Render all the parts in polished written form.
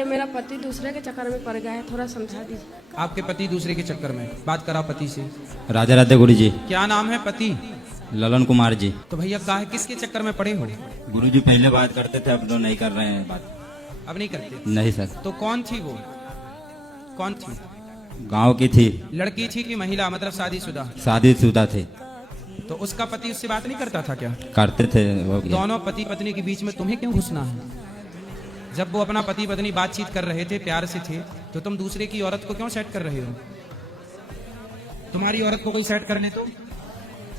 ये मेरा पति दूसरे के चक्कर में पड़ गया है, थोड़ा समझा दीजिए। आपके पति दूसरे के चक्कर में, बात करा पति से। राधे राधे गुरु जी। क्या नाम है पति? ललन कुमार जी। तो भैया काहे किसके चक्कर में पड़े हो? गुरु जी पहले बात करते थे, अब तो नहीं कर रहे हैं बात। अब नहीं करते? नहीं सर। तो कौन थी वो? कौन थी? गांव की थी। लड़की थी कि महिला, मतलब शादीशुदा? शादीशुदा थे। तो उसका पति उससे बात नहीं करता था क्या? करते थे, हो गया। दोनों पति पत्नी के बीच में तुम्हें क्यों घुसना है? जब वो अपना पति पत्नी बातचीत कर रहे थे, प्यार से थे, तो तुम दूसरे की औरत को क्यों सेट कर रहे हो? तुम्हारी औरत को कोई सेट करने तो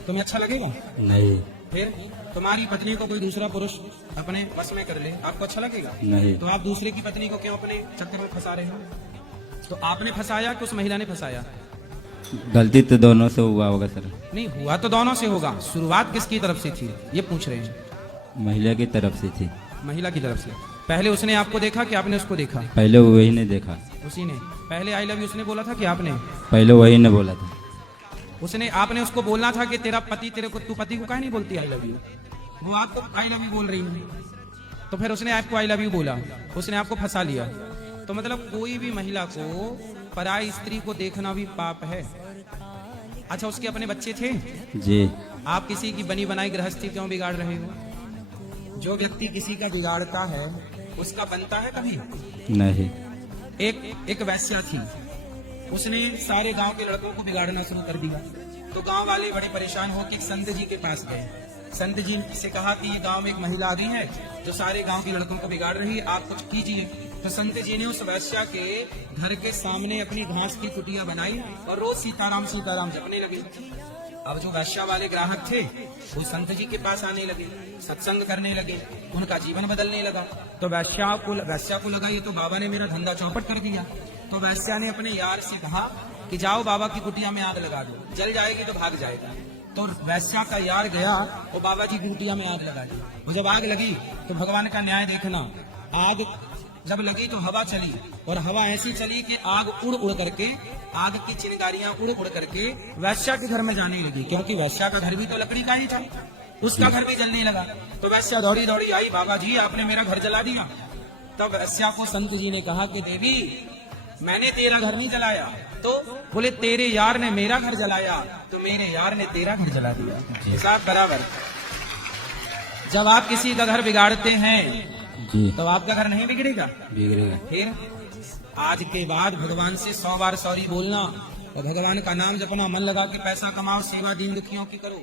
तुम्हें अच्छा लगेगा? नहीं। फिर तुम्हारी पत्नी को कोई दूसरा पुरुष अपने बस में कर ले, आपको अच्छा लगेगा? नहीं। तो आप दूसरे की पत्नी को क्यों अपने चक्कर में फंसा रहे हो? तो आपने फंसाया कि उस महिला ने फंसाया? गलती तो दोनों से हुआ होगा सर। नहीं हुआ तो दोनों से होगा, शुरुआत किसकी तरफ से थी ये पूछ रहे हैं। महिला की तरफ से थी। महिला की तरफ से। पहले उसने आपको देखा कि आपने उसको देखा? पहले वही ने देखा। उसी ने पहले आई लव यू उसने बोला था कि आपने? पहले वही ने बोला था। उसने, आपने उसको बोलना था कि तेरा पति तेरे को, तू पति को काहे नहीं बोलती आई लव यू? वो आपको आई लव यू बोल रही है, तो फिर उसने आपको आई लव यू बोला, उसने आपको फंसा लिया। तो मतलब कोई भी महिला को पराई स्त्री को देखना भी पाप है। अच्छा, उसके अपने बच्चे थे? जी। आप किसी की बनी बनाई गृहस्थी क्यों बिगाड़ रहे हो? जो व्यक्ति किसी का बिगाड़ता है उसका बनता है कभी? नहीं। एक वैश्या थी, उसने सारे गांव के लड़कों को बिगाड़ना शुरू कर दिया। तो गांव वाले बड़े परेशान होकर संत जी के पास गए। संत जी से कहा कि ये गांव में एक महिला आ गई है जो सारे गांव के लड़कों को बिगाड़ रही है, आप कुछ कीजिए। तो संत जी ने उस वैश्या के घर के सामने अपनी घास की कुटिया बनाई और रोज सीताराम सीताराम जपने लगे। अब जो वैश्या वाले ग्राहक थे वो संत जी के पास आने लगे, सत्संग करने लगे, उनका जीवन बदलने लगा। तो वैश्या को लगा ये तो बाबा ने मेरा धंधा चौपट कर दिया। तो वैश्या ने अपने यार से कहा कि जाओ बाबा की कुटिया में आग लगा दो, जल जाएगी तो भाग जाएगा। तो वैश्या का यार गया, वो बाबा जी की कुटिया में आग लगा दी। वो जब आग लगी तो भगवान का न्याय देखना, आग जब लगी तो हवा चली, और हवा ऐसी चली कि आग उड़ उड़ करके, आग की चिंगारियां उड़ उड़ करके वैश्या के घर में जाने लगी, क्योंकि वैश्या का घर भी तो लकड़ी का ही था, उसका घर भी जलने लगा। तो वैश्या दौड़ी दौड़ी आई, बाबा जी आपने मेरा घर जला दिया। तब वैश्या को संत जी ने कहा कि देवी मैंने तेरा घर नहीं जलाया। तो बोले तेरे यार ने मेरा घर जलाया, तो मेरे यार ने तेरा घर जला दिया, हिसाब बराबर। जब आप किसी का घर बिगाड़ते हैं जी। तो आपका घर नहीं बिगड़ेगा? बिगड़ेगा। फिर आज के बाद भगवान से 100 बार सॉरी बोलना और भगवान का नाम जपना, मन लगा के पैसा कमाओ, सेवा दीन दुखियों की करो।